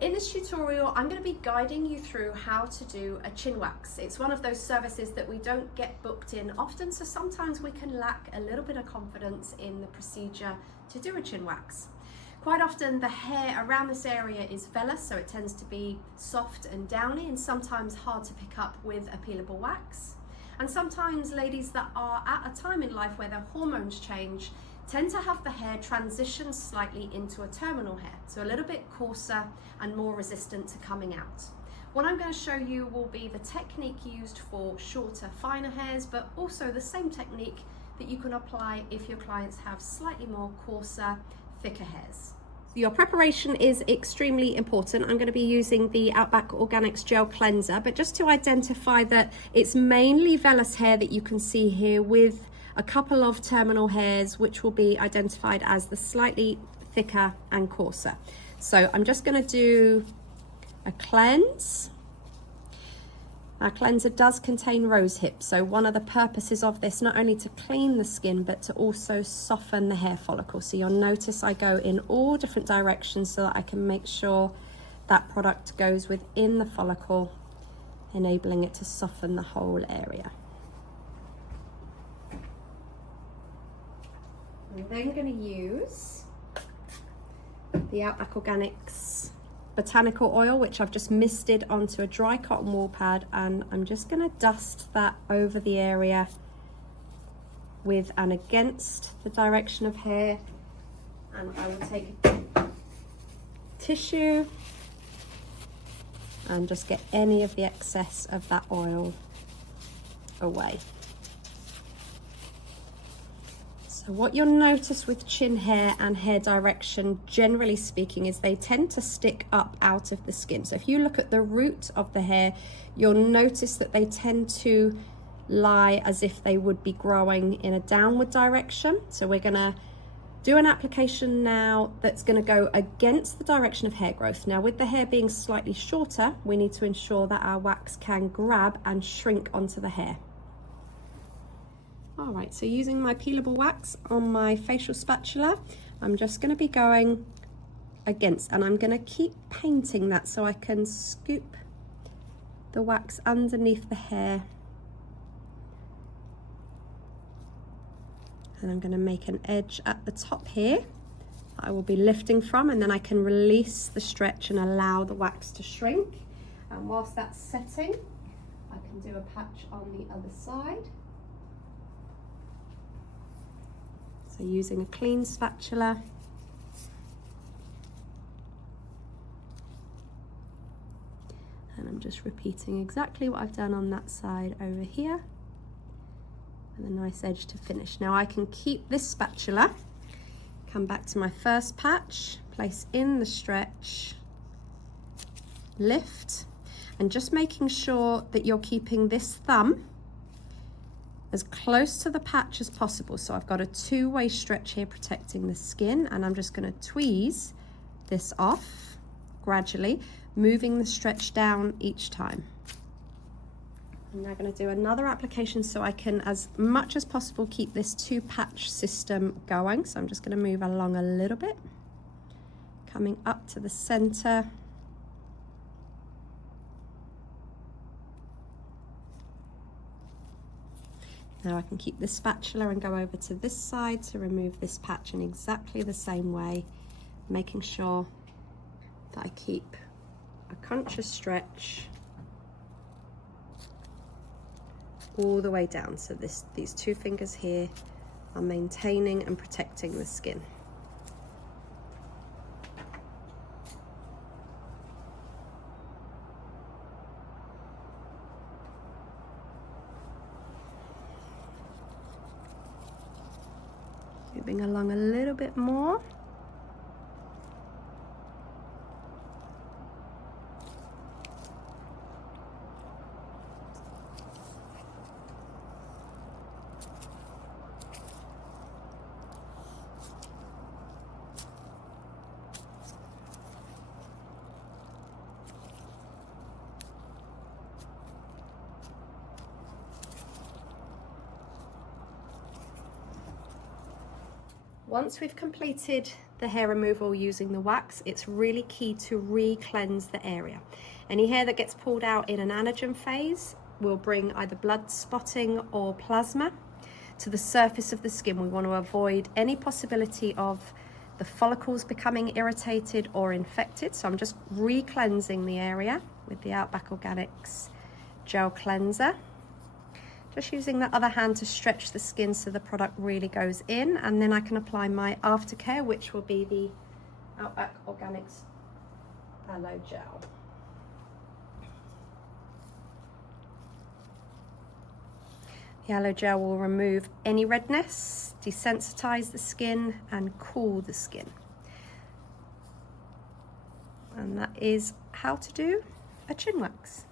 In this tutorial, I'm going to be guiding you through how to do a chin wax. It's one of those services that we don't get booked in often, so sometimes we can lack a little bit of confidence in the procedure to do a chin wax. Quite often the hair around this area is vellus, so it tends to be soft and downy and sometimes hard to pick up with a peelable wax. And sometimes ladies that are at a time in life where their hormones change tend to have the hair transition slightly into a terminal hair, so a little bit coarser and more resistant to coming out. What I'm going to show you will be the technique used for shorter, finer hairs, but also the same technique that you can apply if your clients have slightly more coarser, thicker hairs. Your preparation is extremely important. I'm going to be using the Outback Organics Gel Cleanser, but just to identify that it's mainly vellus hair that you can see here with a couple of terminal hairs which will be identified as the slightly thicker and coarser. So I'm just going to do a cleanse. Our cleanser does contain rose hip, so one of the purposes of this not only to clean the skin but to also soften the hair follicle. So you'll notice I go in all different directions so that I can make sure that product goes within the follicle, enabling it to soften the whole area. I'm then going to use the Outback Organics botanical oil, which I've just misted onto a dry cotton wool pad, and I'm just going to dust that over the area with and against the direction of hair. And I will take tissue and just get any of the excess of that oil away. So what you'll notice with chin hair and hair direction, generally speaking, is they tend to stick up out of the skin. So if you look at the root of the hair, you'll notice that they tend to lie as if they would be growing in a downward direction. So we're going to do an application now that's going to go against the direction of hair growth. Now, with the hair being slightly shorter, we need to ensure that our wax can grab and shrink onto the hair. All right, so using my peelable wax on my facial spatula, I'm just going to be going against, and I'm going to keep painting that so I can scoop the wax underneath the hair. And I'm going to make an edge at the top here that I will be lifting from, and then I can release the stretch and allow the wax to shrink. And whilst that's setting, I can do a patch on the other side. So using a clean spatula, and I'm just repeating exactly what I've done on that side over here, and a nice edge to finish. Now I can keep this spatula, come back to my first patch, place in the stretch, lift, and just making sure that you're keeping this thumb as close to the patch as possible. So I've got a two-way stretch here protecting the skin, and I'm just going to tweeze this off gradually, moving the stretch down each time. I'm now going to do another application so I can, as much as possible, keep this two-patch system going. So I'm just going to move along a little bit, coming up to the center. Now I can keep this spatula and go over to this side to remove this patch in exactly the same way, making sure that I keep a conscious stretch all the way down. So these two fingers here are maintaining and protecting the skin. Moving along a little bit more. Once we've completed the hair removal using the wax, it's really key to re-cleanse the area. Any hair that gets pulled out in an anagen phase will bring either blood spotting or plasma to the surface of the skin. We want to avoid any possibility of the follicles becoming irritated or infected. So I'm just re-cleansing the area with the Outback Organics gel cleanser. Just using the other hand to stretch the skin so the product really goes in, and then I can apply my aftercare, which will be the Outback Organics aloe gel. The aloe gel will remove any redness, desensitize the skin and cool the skin. And that is how to do a chin wax.